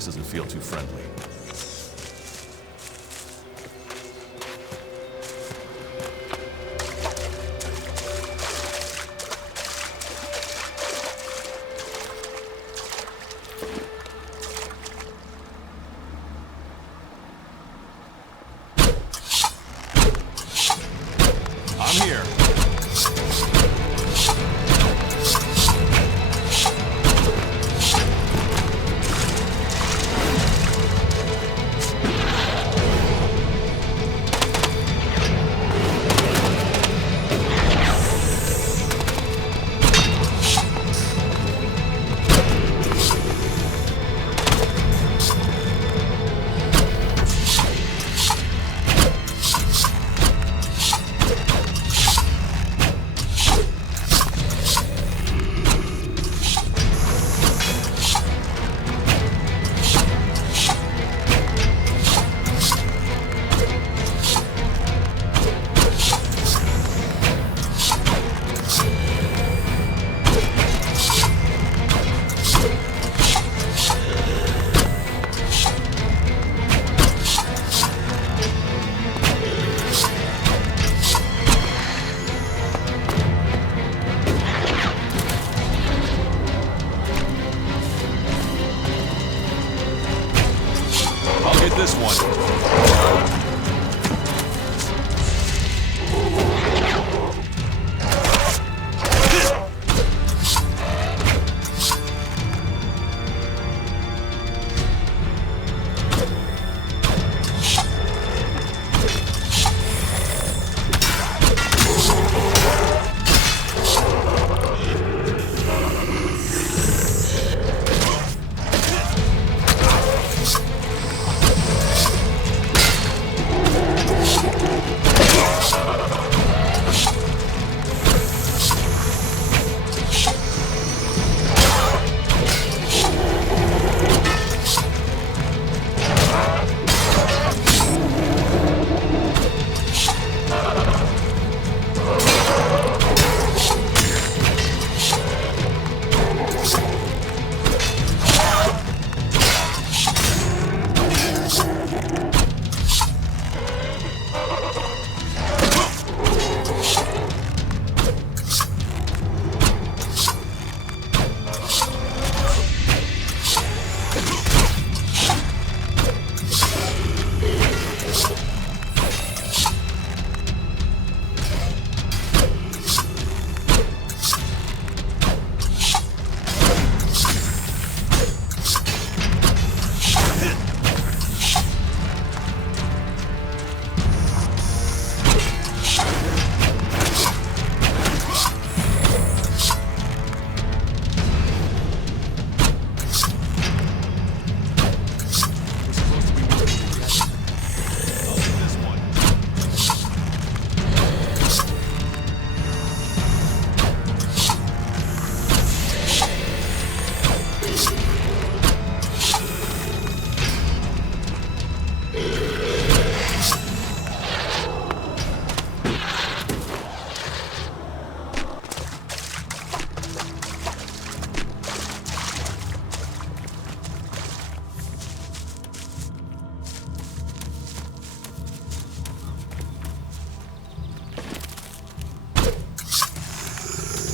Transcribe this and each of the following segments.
place doesn't feel too friendly. I'm here. This one.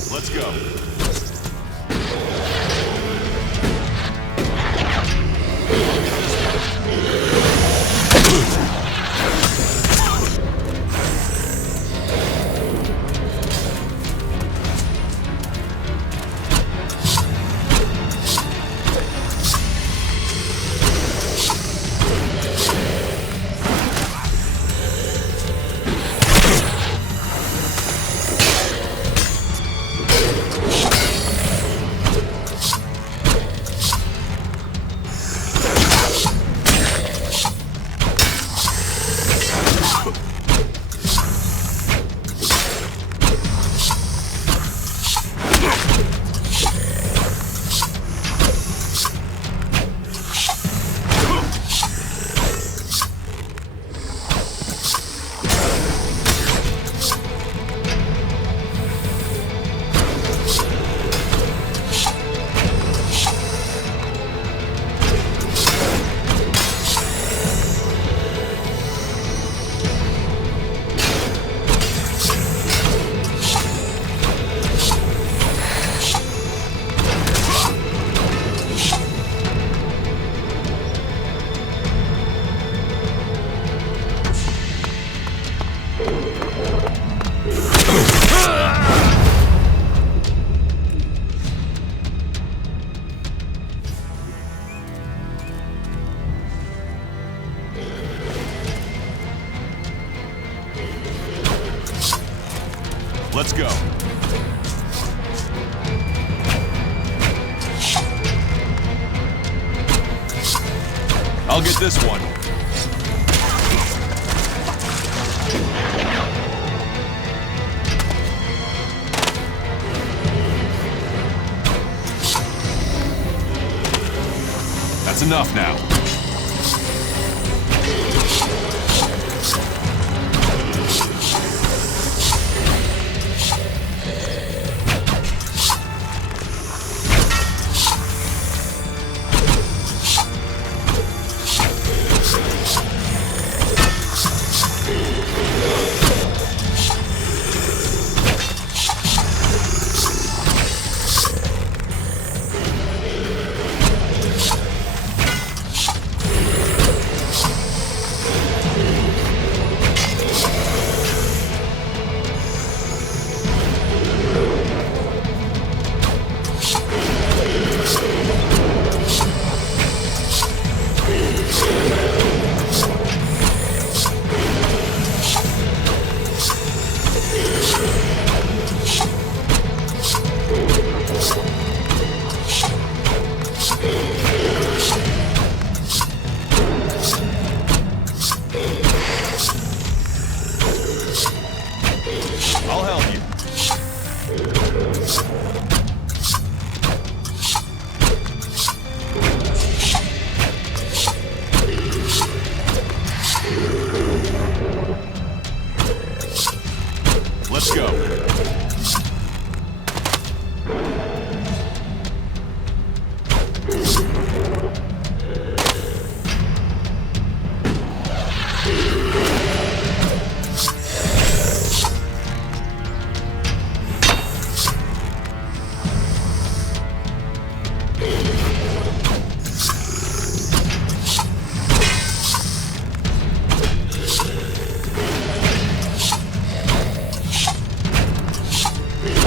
Let's go. Let's go. I'll get this one. That's enough now. I'll help you. Let's go.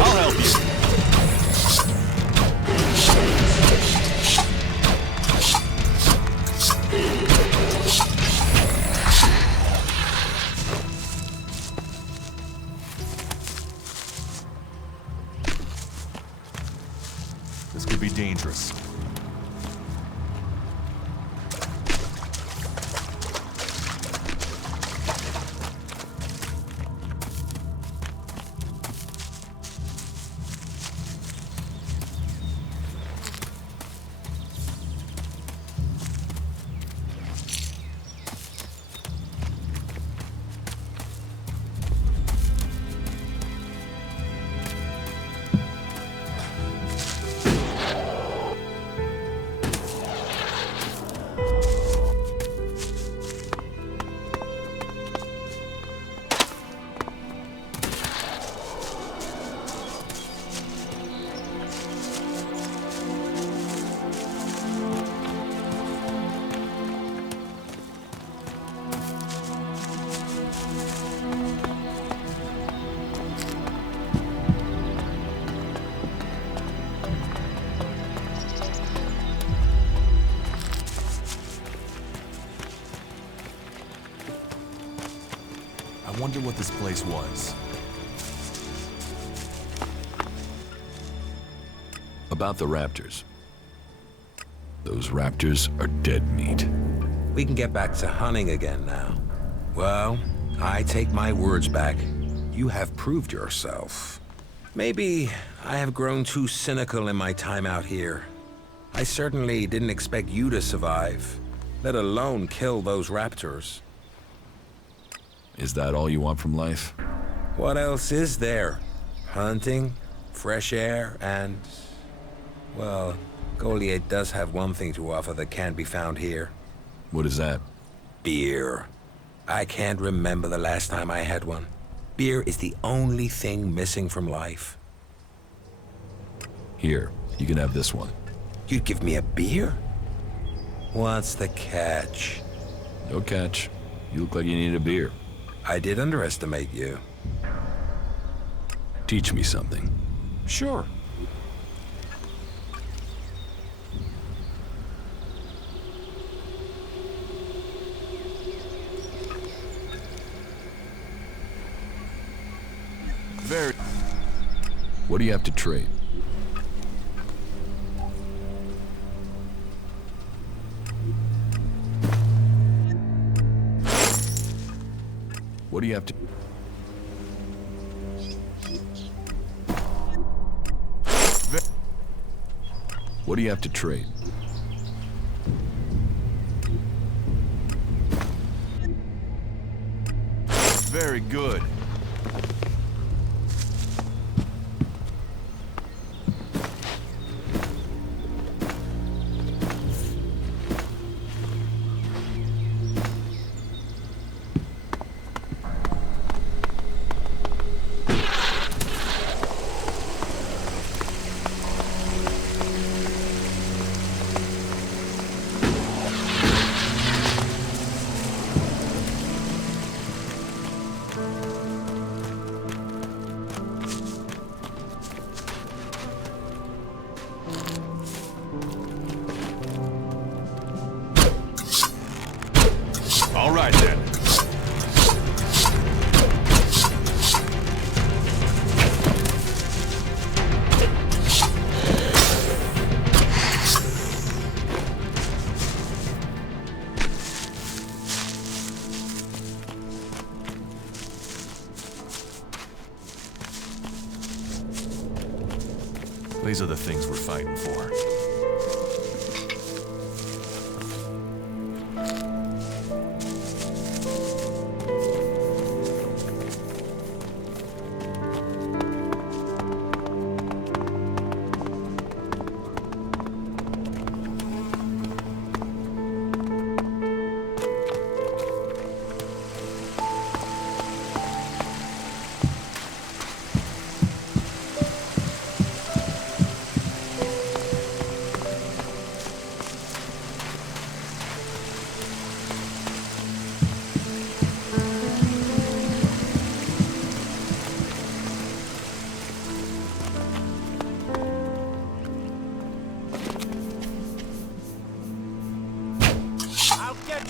I'll help you. This could be dangerous. I wonder what this place was. About the raptors. Those raptors are dead meat. We can get back to hunting again now. Well, I take my words back. You have proved yourself. Maybe I have grown too cynical in my time out here. I certainly didn't expect you to survive, let alone kill those raptors. Is that all you want from life? What else is there? Hunting, fresh air, and... well, Goliath does have one thing to offer that can't be found here. What is that? Beer. I can't remember the last time I had one. Beer is the only thing missing from life. Here, you can have this one. You'd give me a beer? What's the catch? No catch. You look like you need a beer. I did underestimate you. Teach me something. Sure. Very. What do you have to trade? What do you have to... What do you have to trade? Very good. All right then. These are the things we're fighting for.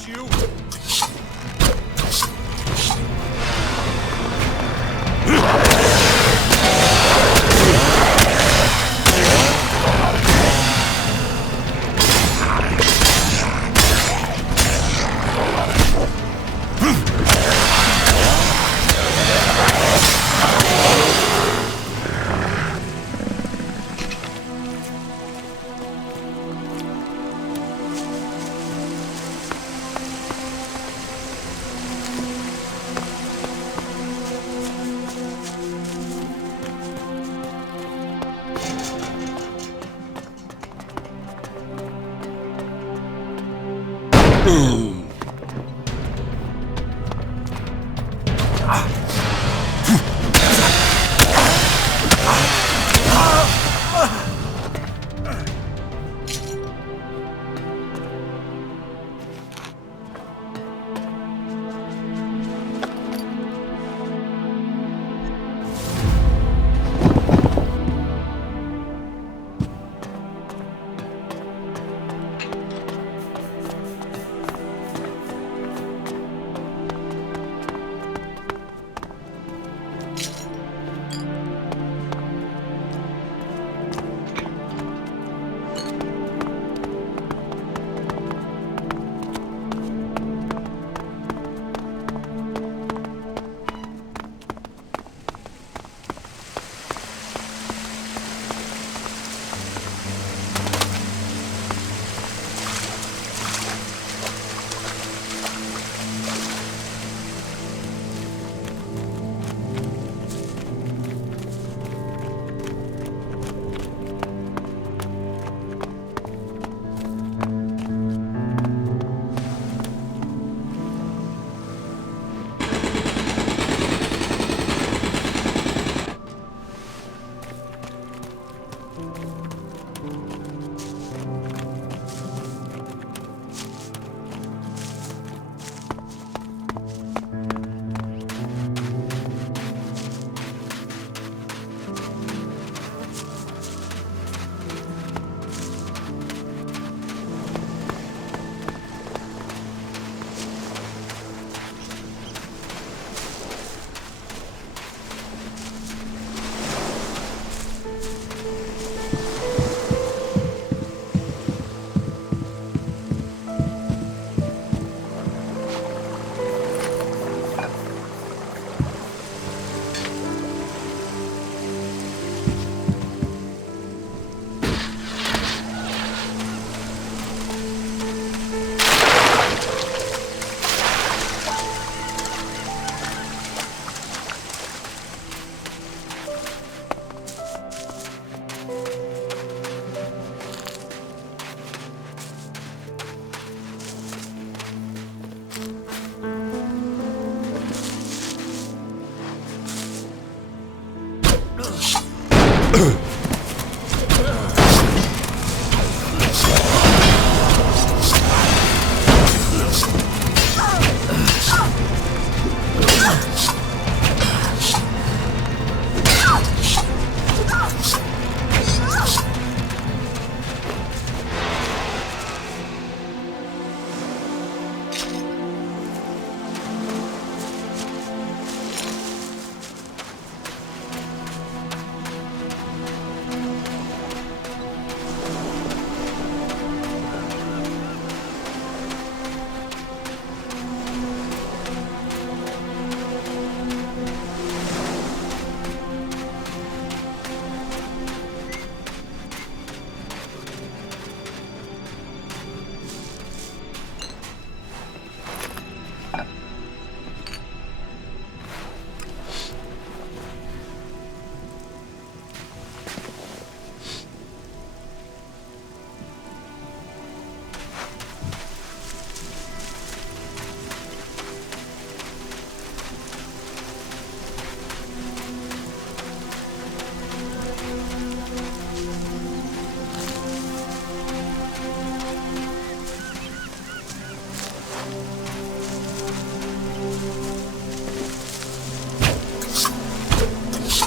You.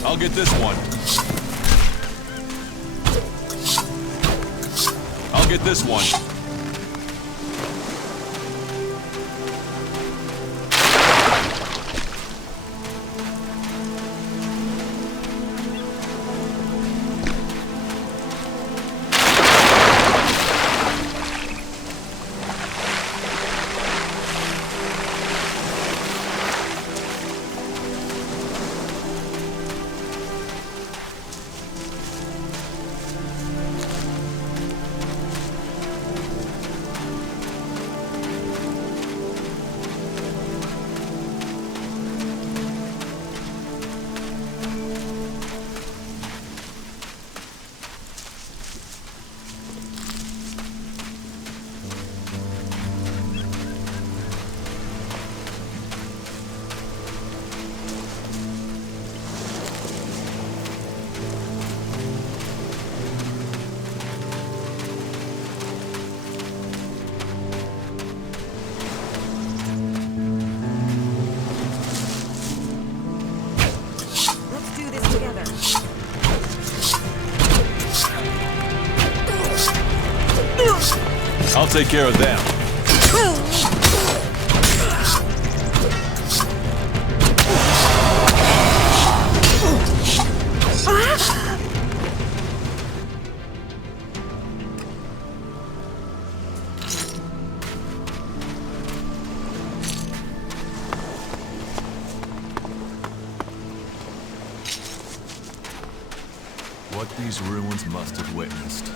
I'll get this one. I'll get this one. I'll take care of them. What these ruins must have witnessed.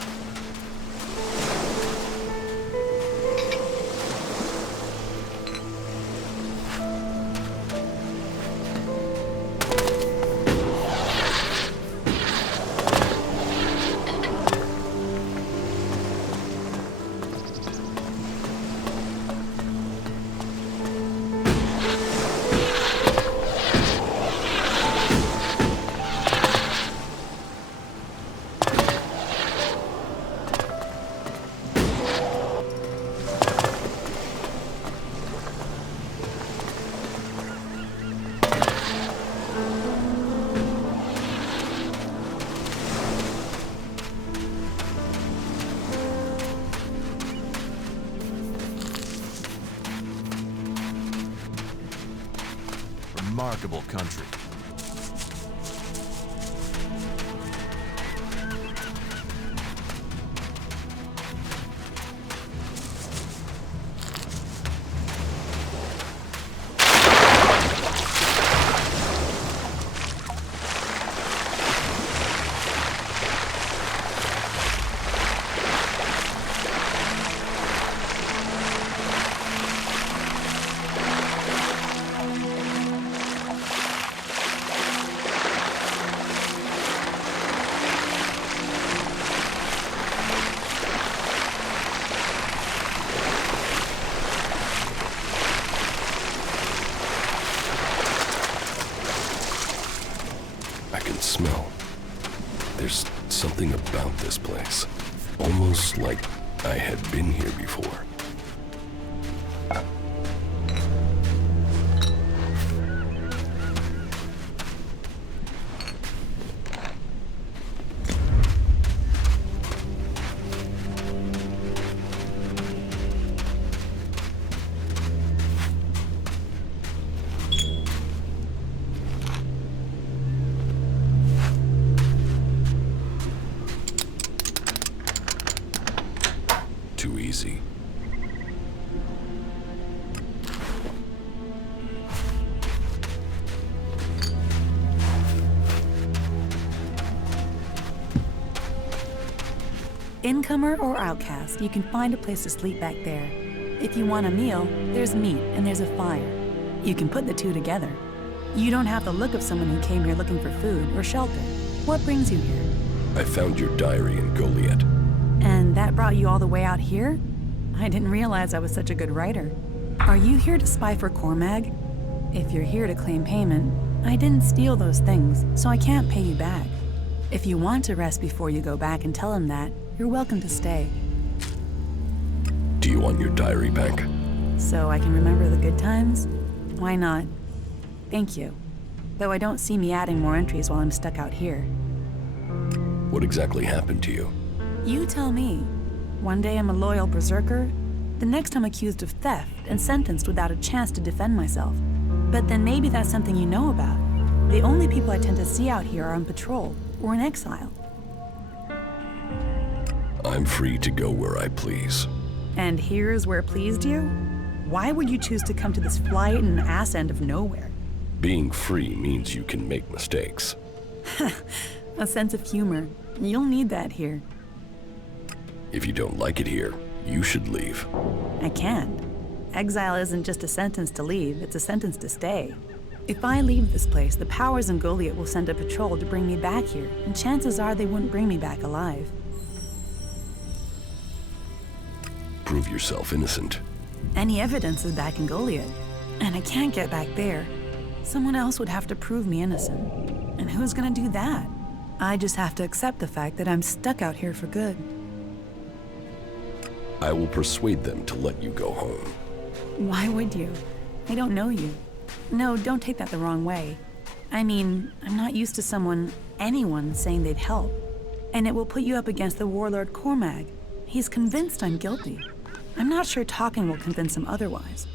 Remarkable country. I can smell There's something about this place. Almost like I had been here before. Too easy. Incomer or outcast, you can find a place to sleep back there. If you want a meal, there's meat and there's a fire. You can put the two together. You don't have the look of someone who came here looking for food or shelter. What brings you here? I found your diary in Goliath. And that brought you all the way out here? I didn't realize I was such a good writer. Are you here to spy for Cormag? If you're here to claim payment, I didn't steal those things, so I can't pay you back. If you want to rest before you go back and tell him that, you're welcome to stay. Do you want your diary back? So I can remember the good times? Why not? Thank you. Though I don't see me adding more entries while I'm stuck out here. What exactly happened to you? You tell me. One day I'm a loyal berserker, the next I'm accused of theft and sentenced without a chance to defend myself. But then maybe that's something you know about. The only people I tend to see out here are on patrol or in exile. I'm free to go where I please. And here's where it pleased you? Why would you choose to come to this flight-in ass end of nowhere? Being free means you can make mistakes. A sense of humor. You'll need that here. If you don't like it here, you should leave. I can't. Exile isn't just a sentence to leave, it's a sentence to stay. If I leave this place, the powers in Goliath will send a patrol to bring me back here, and chances are they wouldn't bring me back alive. Prove yourself innocent. Any evidence is back in Goliath, and I can't get back there. Someone else would have to prove me innocent. And who's gonna do that? I just have to accept the fact that I'm stuck out here for good. I will persuade them to let you go home. Why would you? I don't know you. No, don't take that the wrong way. I mean, I'm not used to anyone saying they'd help. And it will put you up against the warlord Cormag. He's convinced I'm guilty. I'm not sure talking will convince him otherwise.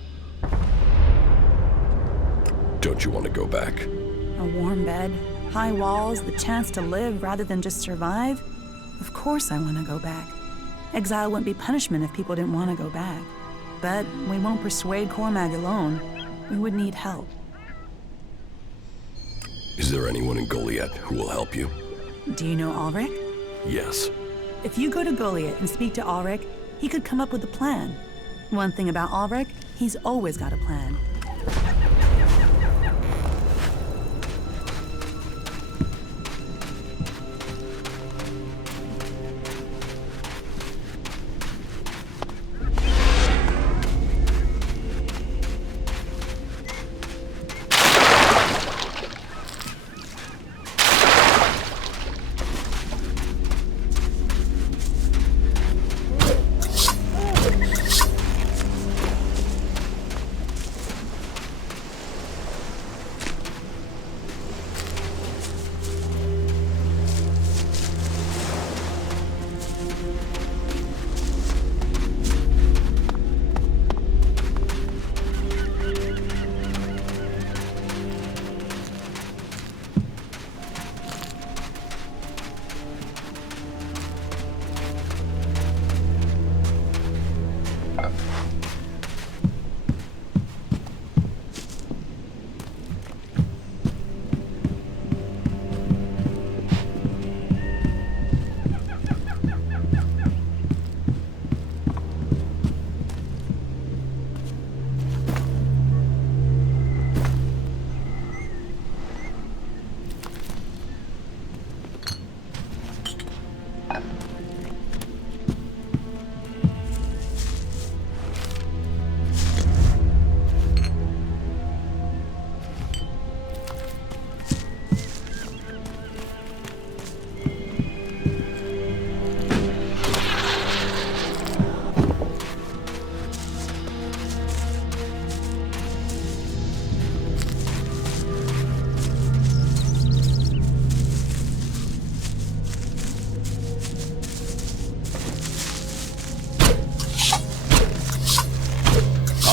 Don't you want to go back? A warm bed, high walls, the chance to live rather than just survive? Of course I want to go back. Exile wouldn't be punishment if people didn't want to go back. But we won't persuade Cormag alone. We would need help. Is there anyone in Goliath who will help you? Do you know Ulrich? Yes. If you go to Goliath and speak to Ulrich, he could come up with a plan. One thing about Ulrich, he's always got a plan.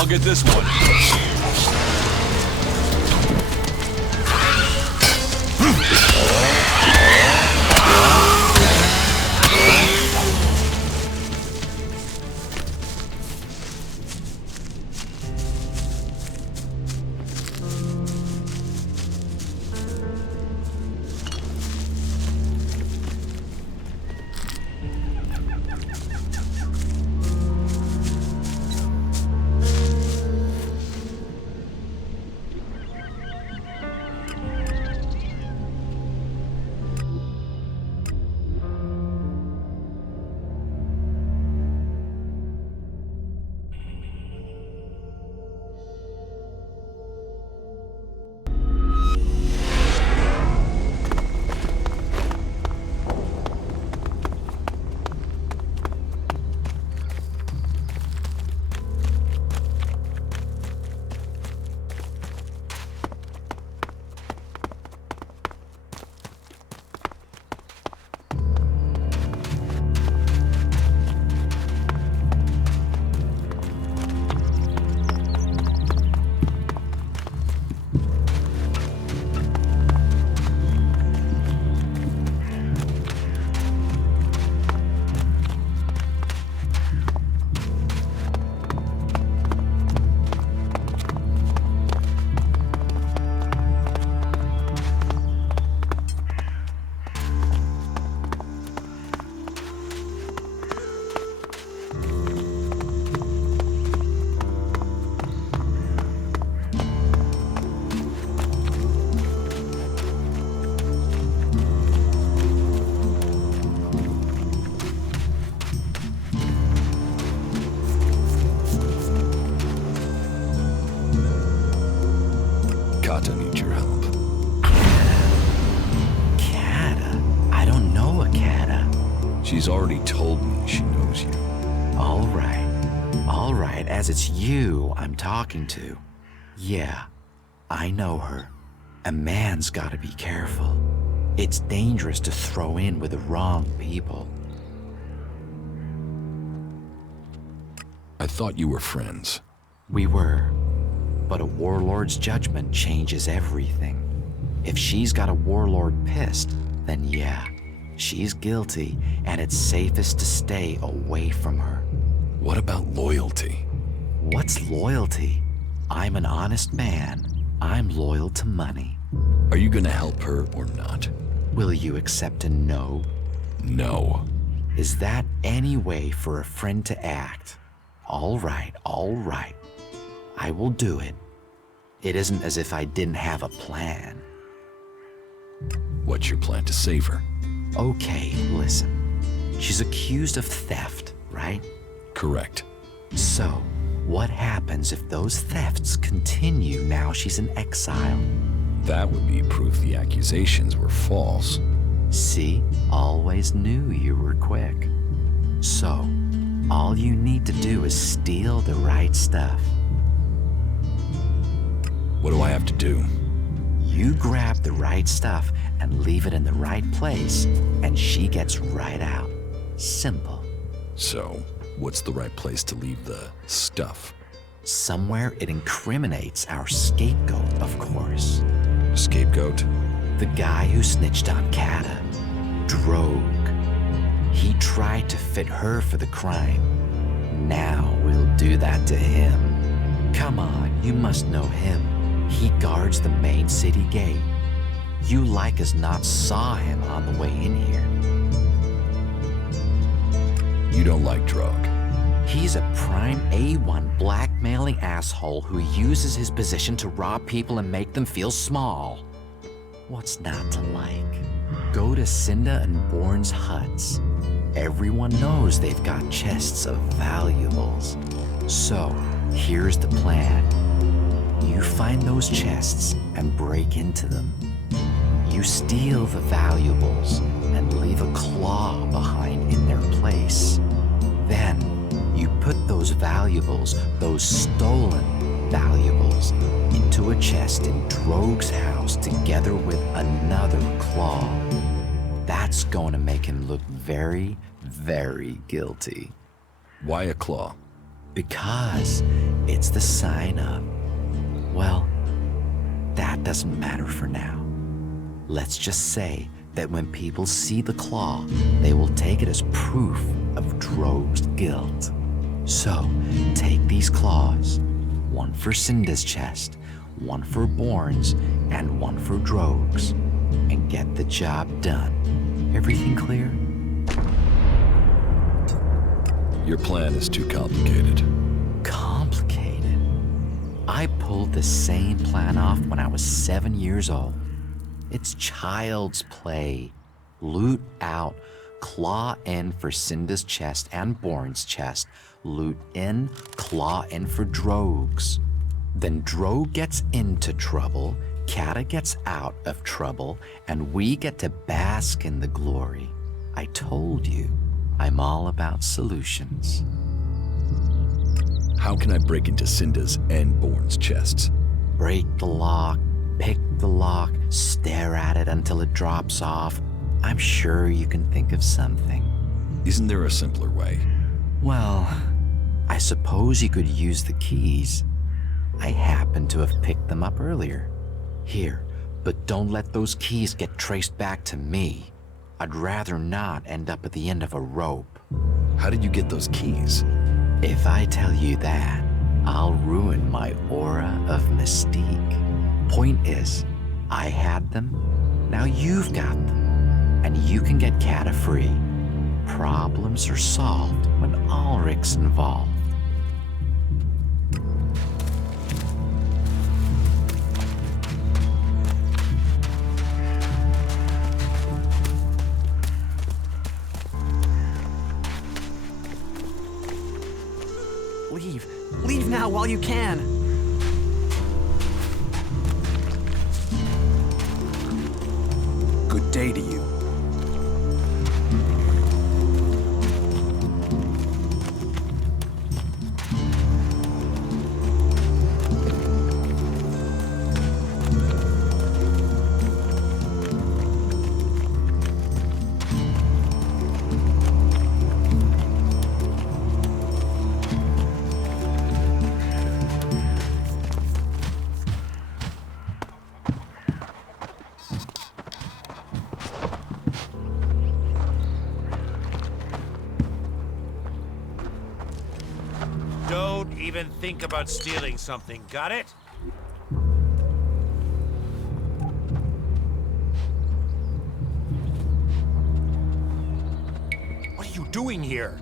get this one. Kata needs your help. Kata? I don't know a Kata. She's already told me she knows you. All right, as it's you I'm talking to. Yeah, I know her. A man's gotta be careful. It's dangerous to throw in with the wrong people. I thought you were friends. We were, but a warlord's judgment changes everything. If she's got a warlord pissed, then yeah, she's guilty, and it's safest to stay away from her. What about loyalty? What's loyalty? I'm an honest man. I'm loyal to money. Are you gonna help her or not? Will you accept a no? No. Is that any way for a friend to act? All right. I will do it. It isn't as if I didn't have a plan. What's your plan to save her? Okay, listen. She's accused of theft, right? Correct. So, what happens if those thefts continue now she's in exile? That would be proof the accusations were false. See, always knew you were quick. So, all you need to do is steal the right stuff. What do I have to do? You grab the right stuff and leave it in the right place, and she gets right out. Simple. So, what's the right place to leave the stuff? Somewhere it incriminates our scapegoat, of course. Scapegoat? The guy who snitched on Kata. Drogue. He tried to fit her for the crime. Now we'll do that to him. Come on, you must know him. He guards the main city gate. You like as not saw him on the way in here. You don't like Drogue. He's a prime A1 blackmailing asshole who uses his position to rob people and make them feel small. What's not to like? Go to Cinda and Bourne's huts. Everyone knows they've got chests of valuables. So, here's the plan. You find those chests and break into them. You steal the valuables and leave a claw behind in their place. Then, you put those valuables, those stolen valuables, into a chest in Drogue's house together with another claw. That's going to make him look very, very guilty. Why a claw? Because it's the sign of, well, that doesn't matter for now. Let's just say that when people see the claw, they will take it as proof of Droge's guilt. So, take these claws, one for Cinda's chest, one for Bourne's, and one for Droge's, and get the job done. Everything clear? Your plan is too complicated. Complicated? I pulled the same plan off when I was 7 years old. It's child's play. Loot out, claw in for Cinda's chest and Bourne's chest. Loot in, claw in for Droge's. Then Droge gets into trouble, Kata gets out of trouble, and we get to bask in the glory. I told you, I'm all about solutions. How can I break into Cinda's and Bourne's chests? Break the lock, pick the lock, stare at it until it drops off. I'm sure you can think of something. Isn't there a simpler way? Well, I suppose you could use the keys. I happen to have picked them up earlier. Here, but don't let those keys get traced back to me. I'd rather not end up at the end of a rope. How did you get those keys? If I tell you that, I'll ruin my aura of mystique. Point is, I had them, now you've got them, and you can get Kata free. Problems are solved when Ulrich's involved. Leave. Leave now while you can. Good day to you. Don't even think about stealing something, got it? What are you doing here?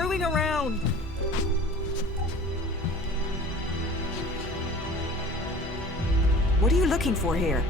screwing around! What are you looking for here?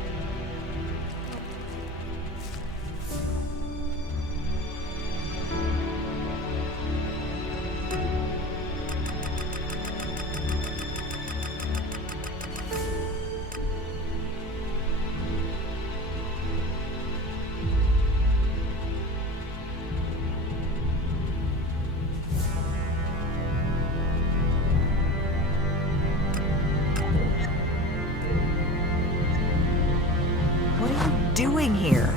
Doing here?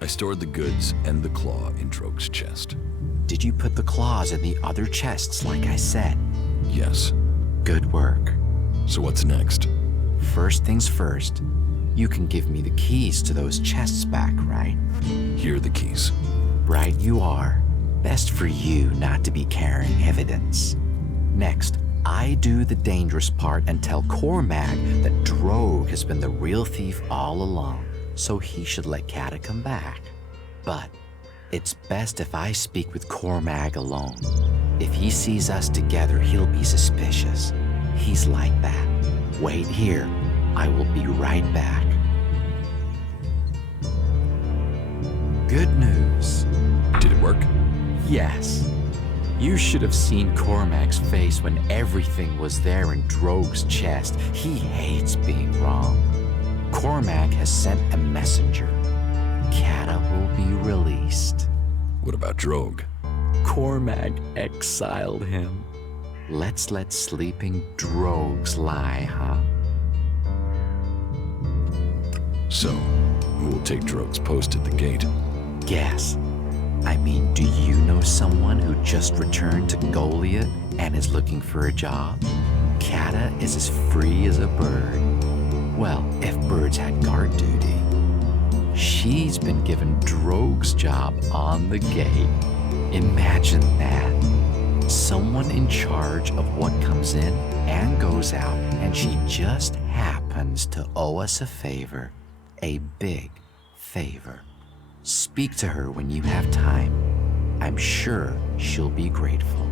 I stored the goods and the claw in Droge's chest. Did you put the claws in the other chests like I said? Yes. Good work. So what's next? First things first, you can give me the keys to those chests back, right? Here are the keys. Right you are. Best for you not to be carrying evidence. Next, I do the dangerous part and tell Cormag that Droge has been the real thief all along, so he should let Kata come back. But it's best if I speak with Cormag alone. If he sees us together, he'll be suspicious. He's like that. Wait here. I will be right back. Good news. Did it work? Yes. You should have seen Cormac's face when everything was there in Droge's chest. He hates being wrong. Cormac has sent a messenger. Kata will be released. What about Droge? Cormac exiled him. Let's let sleeping Drogues lie, huh? So, who will take Droge's post at the gate? Guess. I mean, do you know someone who just returned to Goliath and is looking for a job? Kata is as free as a bird. Well, if birds had guard duty. She's been given Droge's job on the gate. Imagine that. Someone in charge of what comes in and goes out, and she just happens to owe us a favor. A big favor. Speak to her when you have time. I'm sure she'll be grateful.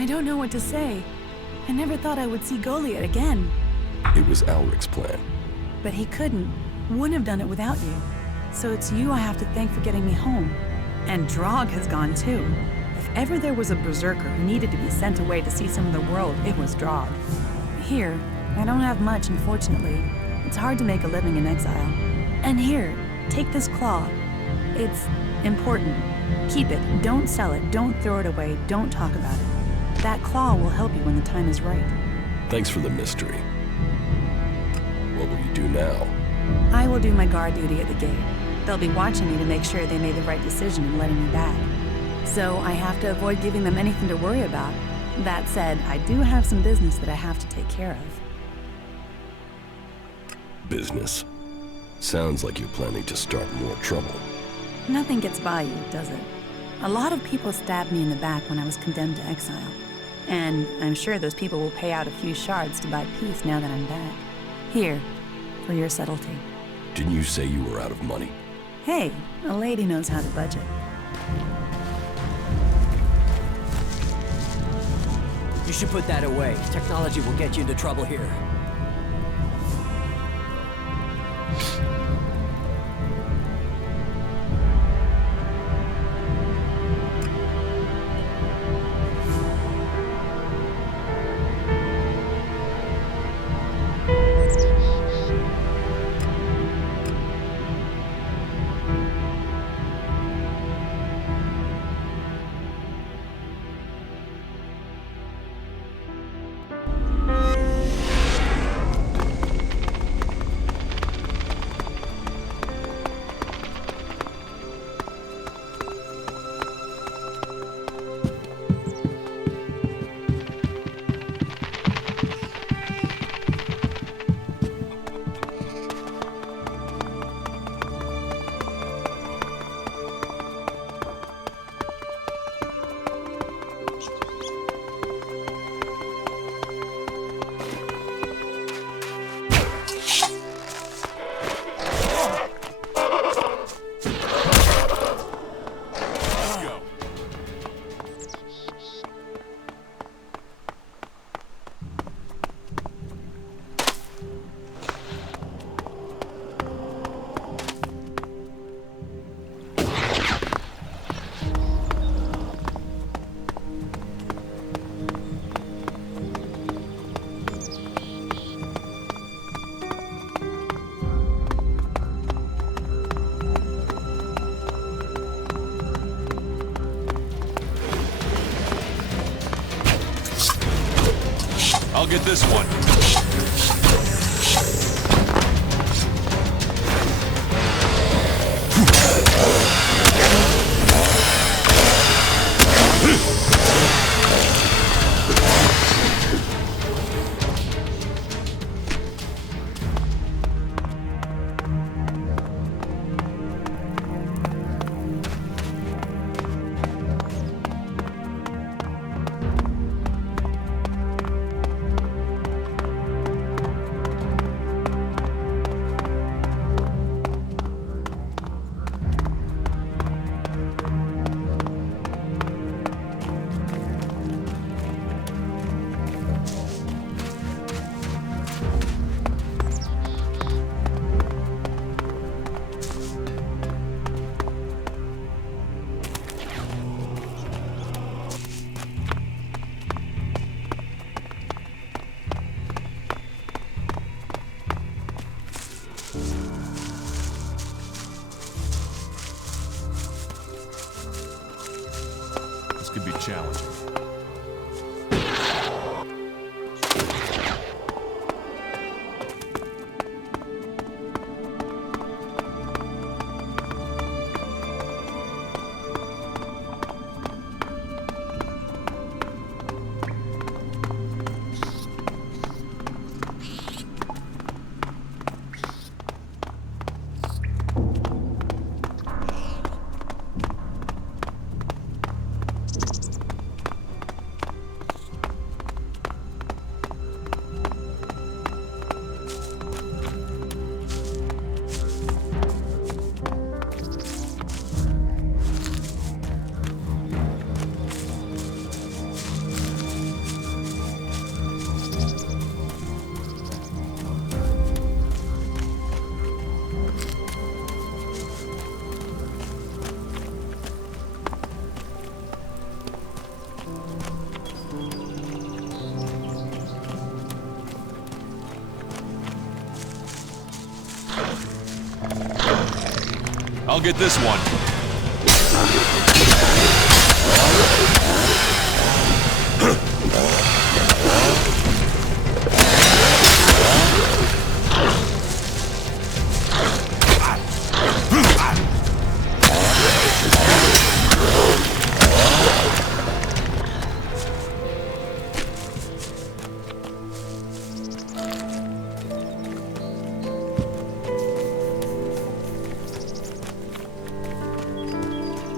I don't know what to say. I never thought I would see Goliath again. It was Alric's plan. But he couldn't. Wouldn't have done it without you. So it's you I have to thank for getting me home. And Droge has gone too. If ever there was a berserker who needed to be sent away to see some of the world, it was Droge. Here, I don't have much, unfortunately. It's hard to make a living in exile. And here, take this claw. It's important. Keep it. Don't sell it. Don't throw it away. Don't talk about it. That claw will help you when the time is right. Thanks for the mystery. What will you do now? I will do my guard duty at the gate. They'll be watching me to make sure they made the right decision in letting me back. So I have to avoid giving them anything to worry about. That said, I do have some business that I have to take care of. Business. Sounds like you're planning to start more trouble. Nothing gets by you, does it? A lot of people stabbed me in the back when I was condemned to exile. And I'm sure those people will pay out a few shards to buy peace now that I'm back. Here, for your subtlety. Didn't you say you were out of money? Hey, a lady knows how to budget. You should put that away. Technology will get you into trouble here. I'll get this one. This could be challenging. I'll get this one.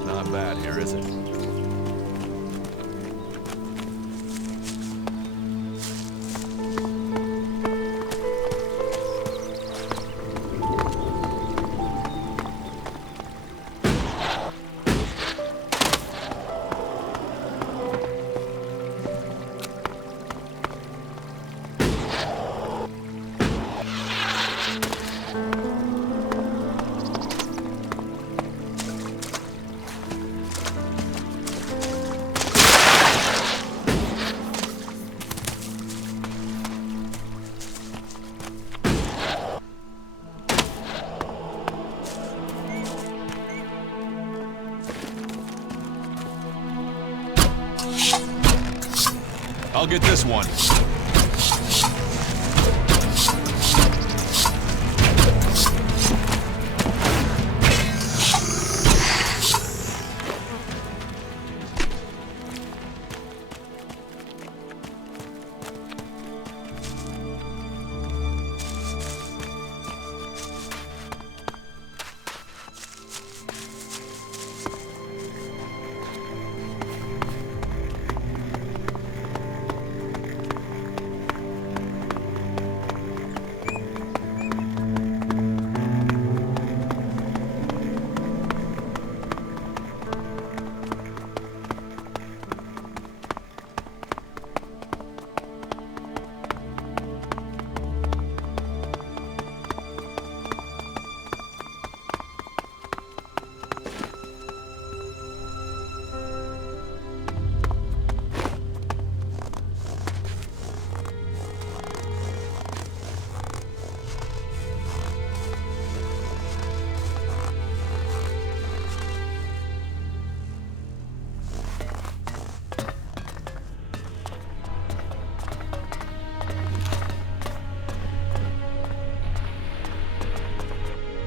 Not bad here, is it? I'll get this one.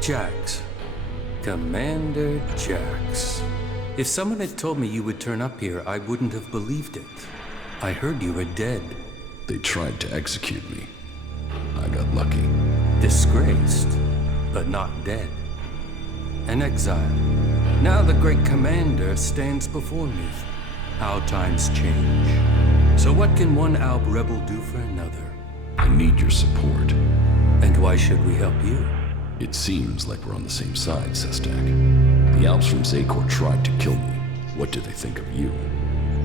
Jax. Commander Jax. If someone had told me you would turn up here, I wouldn't have believed it. I heard you were dead. They tried to execute me. I got lucky. Disgraced, but not dead. An exile. Now the great commander stands before me. How times change. So what can one Alb rebel do for another? I need your support. And why should we help you? It seems like we're on the same side, Sestak. The Alps from Zakor tried to kill me. What do they think of you?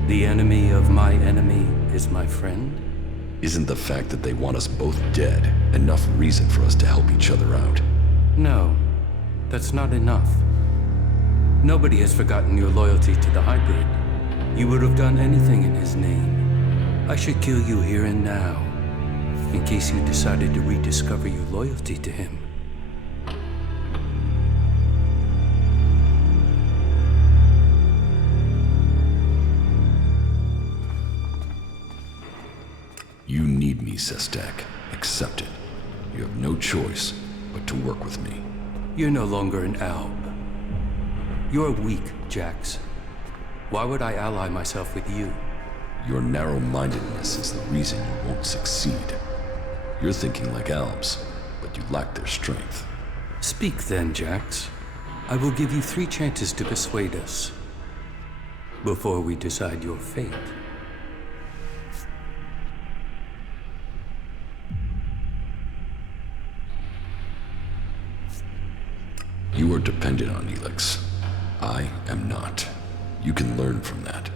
The enemy of my enemy is my friend? Isn't the fact that they want us both dead enough reason for us to help each other out? No, that's not enough. Nobody has forgotten your loyalty to the hybrid. You would have done anything in his name. I should kill you here and now, in case you decided to rediscover your loyalty to him. You need me, Sestak. Accept it. You have no choice but to work with me. You're no longer an Alb. You're weak, Jax. Why would I ally myself with you? Your narrow-mindedness is the reason you won't succeed. You're thinking like Albs, but you lack their strength. Speak then, Jax. I will give you 3 chances to persuade us, before we decide your fate. You are dependent on ELEX. I am not. You can learn from that.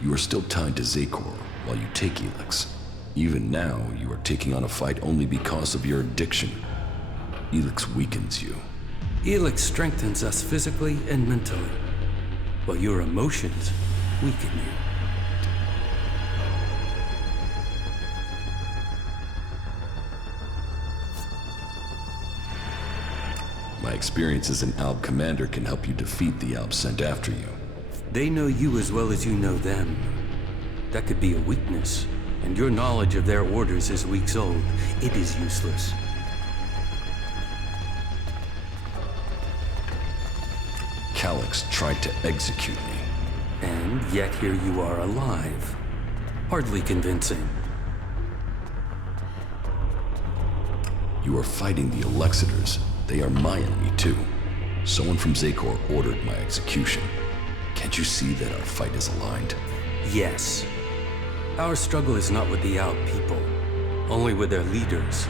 You are still tied to Zakor while you take ELEX. Even now, you are taking on a fight only because of your addiction. ELEX weakens you. ELEX strengthens us physically and mentally, while your emotions weaken you. My experience as an Alb commander can help you defeat the Alb sent after you. They know you as well as you know them. That could be a weakness, and your knowledge of their orders is weeks old. It is useless. Calyx tried to execute me. And yet here you are alive. Hardly convincing. You are fighting the Alexiters. They are my enemy too. Someone from Zakor ordered my execution. Can't you see that our fight is aligned? Yes. Our struggle is not with the Alb people, only with their leaders.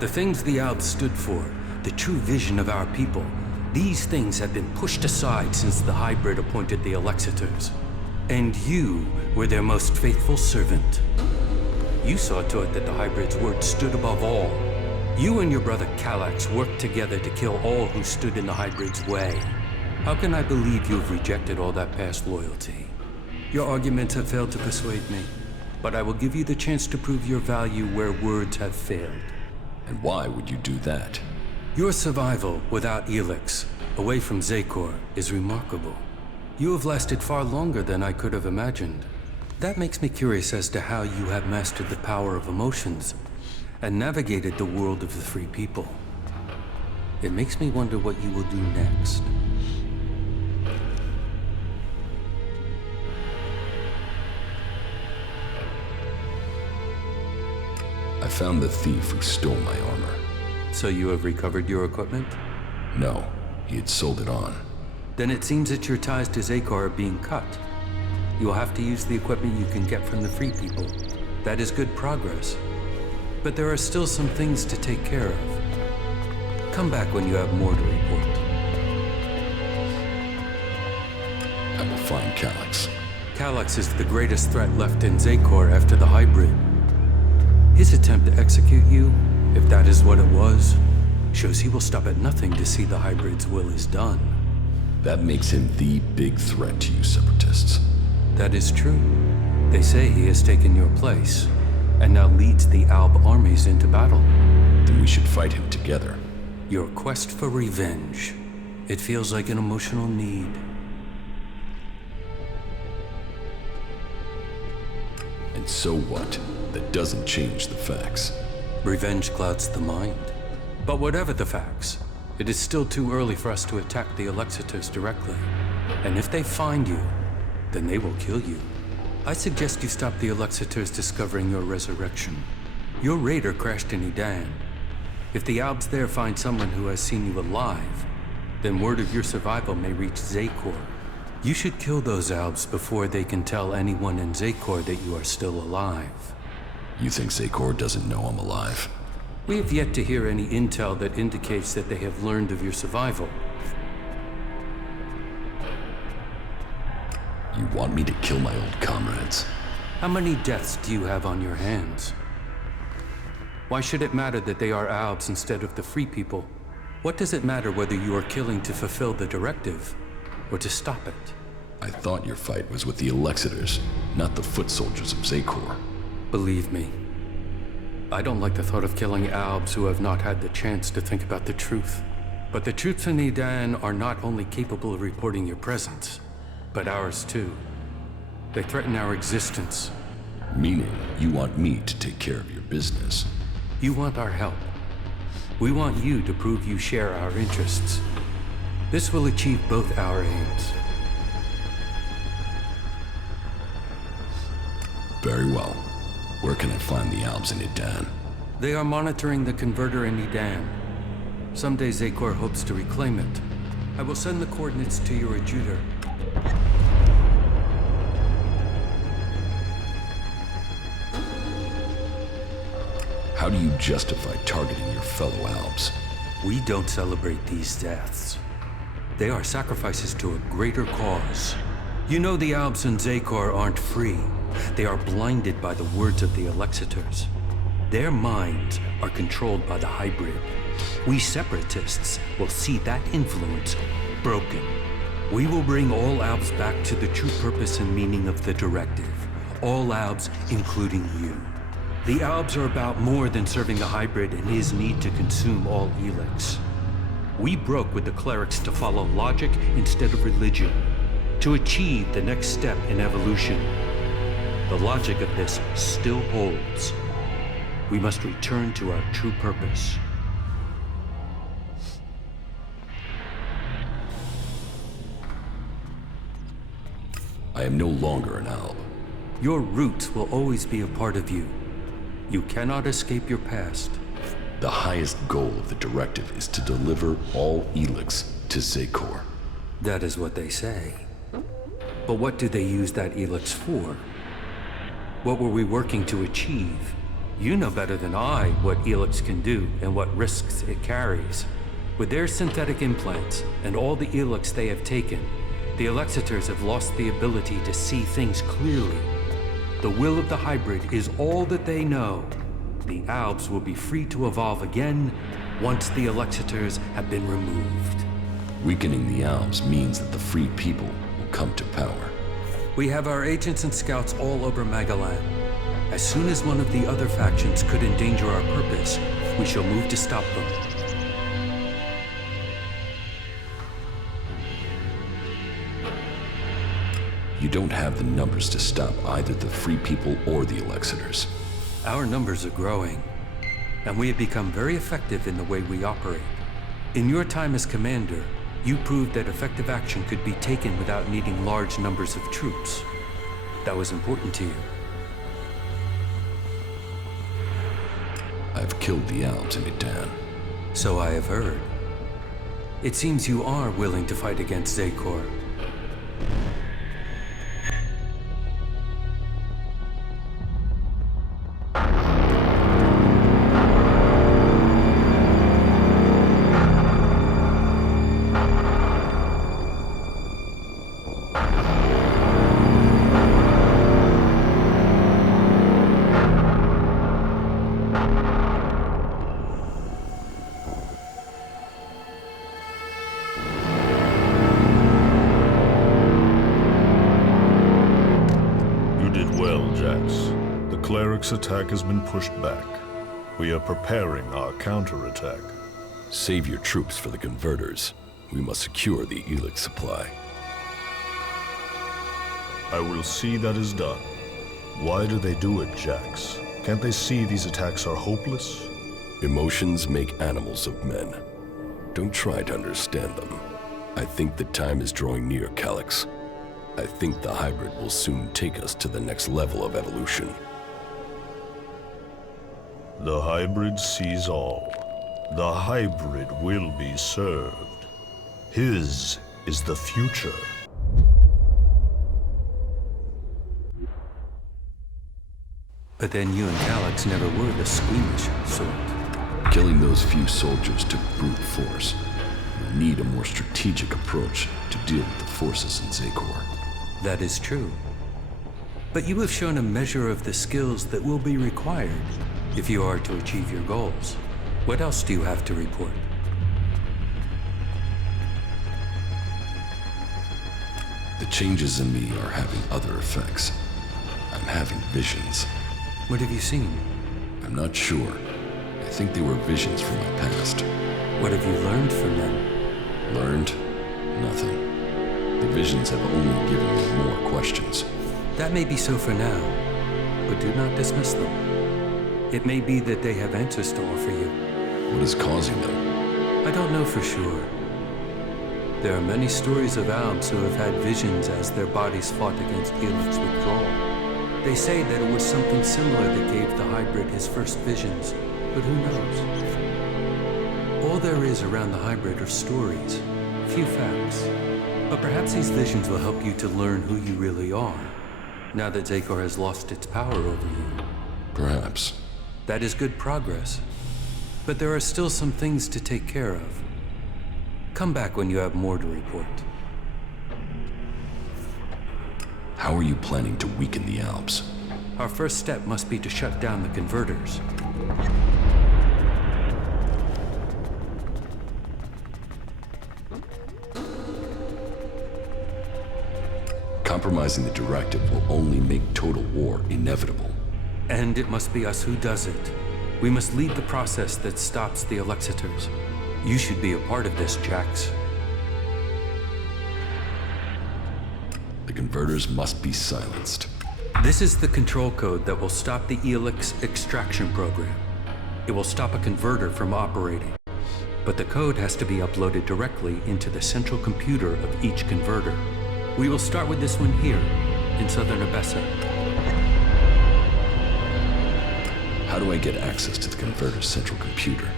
The things the Alb stood for, the true vision of our people, these things have been pushed aside since the hybrid appointed the Alexiters. And you were their most faithful servant. You saw to it that the hybrid's word stood above all. You and your brother Calyx worked together to kill all who stood in the hybrid's way. How can I believe you have rejected all that past loyalty? Your arguments have failed to persuade me, but I will give you the chance to prove your value where words have failed. And why would you do that? Your survival without ELEX, away from Zakor, is remarkable. You have lasted far longer than I could have imagined. That makes me curious as to how you have mastered the power of emotions and navigated the world of the free people. It makes me wonder what you will do next. I found the thief who stole my armor. So you have recovered your equipment? No, he had sold it on. Then it seems that your ties to Zakor are being cut. You will have to use the equipment you can get from the free people. That is good progress. But there are still some things to take care of. Come back when you have more to report. I will find Calyx. Calyx is the greatest threat left in Zakor after the hybrid. His attempt to execute you, if that is what it was, shows he will stop at nothing to see the hybrid's will is done. That makes him the big threat to you separatists. That is true. They say he has taken your place, and now leads the Alb armies into battle. Then we should fight him together. Your quest for revenge. It feels like an emotional need. And so what? That doesn't change the facts. Revenge clouds the mind. But whatever the facts, it is still too early for us to attack the Alexiters directly. And if they find you, then they will kill you. I suggest you stop the Alexiters discovering your resurrection. Your raider crashed in Edan. If the Albs there find someone who has seen you alive, then word of your survival may reach Zakor. You should kill those Albs before they can tell anyone in Zakor that you are still alive. You think Zakor doesn't know I'm alive? We have yet to hear any intel that indicates that they have learned of your survival. You want me to kill my old comrades? How many deaths do you have on your hands? Why should it matter that they are Albs instead of the free people? What does it matter whether you are killing to fulfill the directive or to stop it? I thought your fight was with the Alexiters, not the foot soldiers of Zakor. Believe me, I don't like the thought of killing Albs who have not had the chance to think about the truth. But the troops in Edan are not only capable of reporting your presence, but ours too. They threaten our existence. Meaning, you want me to take care of your business. You want our help. We want you to prove you share our interests. This will achieve both our aims. Very well. Where can I find the Albs in Edan? They are monitoring the converter in Edan. Someday Zakor hopes to reclaim it. I will send the coordinates to your adjutor. How do you justify targeting your fellow Albs? We don't celebrate these deaths. They are sacrifices to a greater cause. You know the Albs in Zakor aren't free. They are blinded by the words of the Alexiters. Their minds are controlled by the hybrid. We separatists will see that influence broken. We will bring all Albs back to the true purpose and meaning of the directive. All Albs, including you. The Albs are about more than serving the hybrid and his need to consume all ELEX. We broke with the clerics to follow logic instead of religion, to achieve the next step in evolution. The logic of this still holds. We must return to our true purpose. I am no longer an Alb. Your roots will always be a part of you. You cannot escape your past. The highest goal of the directive is to deliver all ELEX to Zakor. That is what they say. But what do they use that ELEX for? What were we working to achieve? You know better than I what ELEX can do and what risks it carries. With their synthetic implants and all the ELEX they have taken, the Alexiters have lost the ability to see things clearly. The will of the hybrid is all that they know. The Albs will be free to evolve again once the Alexiters have been removed. Weakening the Albs means that the free people will come to power. We have our agents and scouts all over Magalan. As soon as one of the other factions could endanger our purpose, we shall move to stop them. You don't have the numbers to stop either the Free People or the Elexitors. Our numbers are growing, and we have become very effective in the way we operate. In your time as commander, you proved that effective action could be taken without needing large numbers of troops. That was important to you. I've killed the Alps in Idan. So I have heard. It seems you are willing to fight against Zakor. Cleric's attack has been pushed back. We are preparing our counterattack. Save your troops for the converters. We must secure the ELEX supply. I will see that is done. Why do they do it, Jax? Can't they see these attacks are hopeless? Emotions make animals of men. Don't try to understand them. I think the time is drawing near, Calyx. I think the hybrid will soon take us to the next level of evolution. The hybrid sees all. The hybrid will be served. His is the future. But then you and Calyx never were the squeamish sort. Killing those few soldiers took brute force. We need a more strategic approach to deal with the forces in Zakor. That is true. But you have shown a measure of the skills that will be required if you are to achieve your goals. What else do you have to report? The changes in me are having other effects. I'm having visions. What have you seen? I'm not sure. I think they were visions from my past. What have you learned from them? Learned? Nothing. The visions have only given me more questions. That may be so for now, but do not dismiss them. It may be that they have answers to offer you. What is causing them? I don't know for sure. There are many stories of Alps who have had visions as their bodies fought against ELEX withdrawal. They say that it was something similar that gave the hybrid his first visions, but who knows? All there is around the hybrid are stories, few facts. But perhaps these visions will help you to learn who you really are, now that Zakor has lost its power over you. Perhaps. That is good progress. But there are still some things to take care of. Come back when you have more to report. How are you planning to weaken the Alps? Our first step must be to shut down the converters. Compromising the directive will only make total war inevitable. And it must be us who does it. We must lead the process that stops the Elexitors. You should be a part of this, Jax. The converters must be silenced. This is the control code that will stop the ELEX extraction program. It will stop a converter from operating. But the code has to be uploaded directly into the central computer of each converter. We will start with this one here, in southern Abessa. How do I get access to the converter's central computer?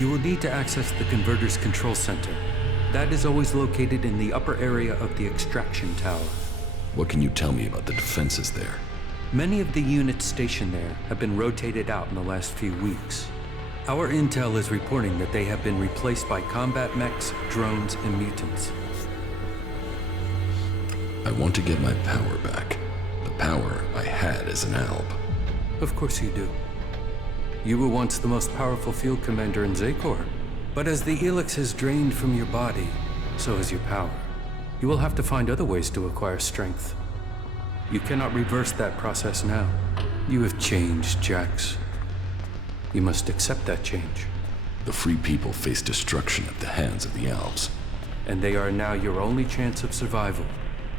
You will need to access the converter's control center. That is always located in the upper area of the extraction tower. What can you tell me about the defenses there? Many of the units stationed there have been rotated out in the last few weeks. Our intel is reporting that they have been replaced by combat mechs, drones, and mutants. I want to get my power back. The power I had as an Alp. Of course you do. You were once the most powerful field commander in Zakor. But as the ELEX has drained from your body, so has your power. You will have to find other ways to acquire strength. You cannot reverse that process now. You have changed, Jax. You must accept that change. The Free People face destruction at the hands of the Alps. And they are now your only chance of survival.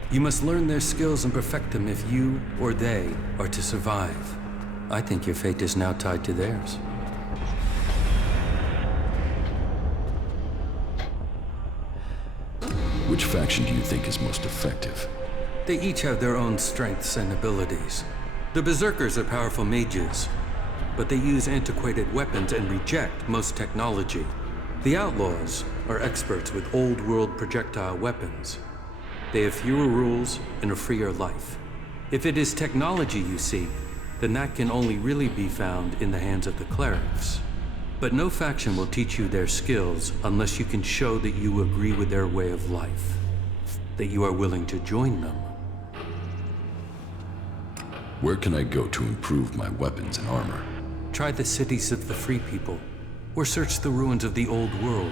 You must learn their skills and perfect them if you or they are to survive. I think your fate is now tied to theirs. Which faction do you think is most effective? They each have their own strengths and abilities. The Berserkers are powerful mages, but they use antiquated weapons and reject most technology. The Outlaws are experts with old-world projectile weapons. They have fewer rules and a freer life. If it is technology you seek, then that can only really be found in the hands of the clerics. But no faction will teach you their skills unless you can show that you agree with their way of life, that you are willing to join them. Where can I go to improve my weapons and armor? Try the cities of the Free People, or search the ruins of the Old World.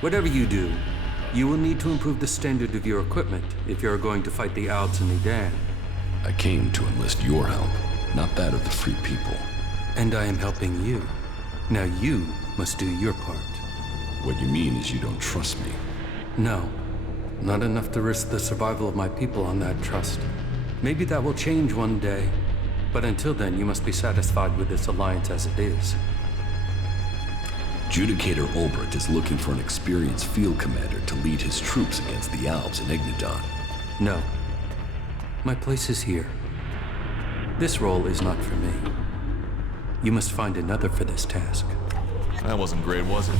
Whatever you do, you will need to improve the standard of your equipment if you are going to fight the Alds and the Dan. I came to enlist your help, not that of the Free People. And I am helping you. Now you must do your part. What you mean is you don't trust me. No, not enough to risk the survival of my people on that trust. Maybe that will change one day, but until then you must be satisfied with this alliance as it is. Judicator Ulbrich is looking for an experienced field commander to lead his troops against the Alps in Ignadon. No. My place is here. This role is not for me. You must find another for this task. That wasn't great, was it?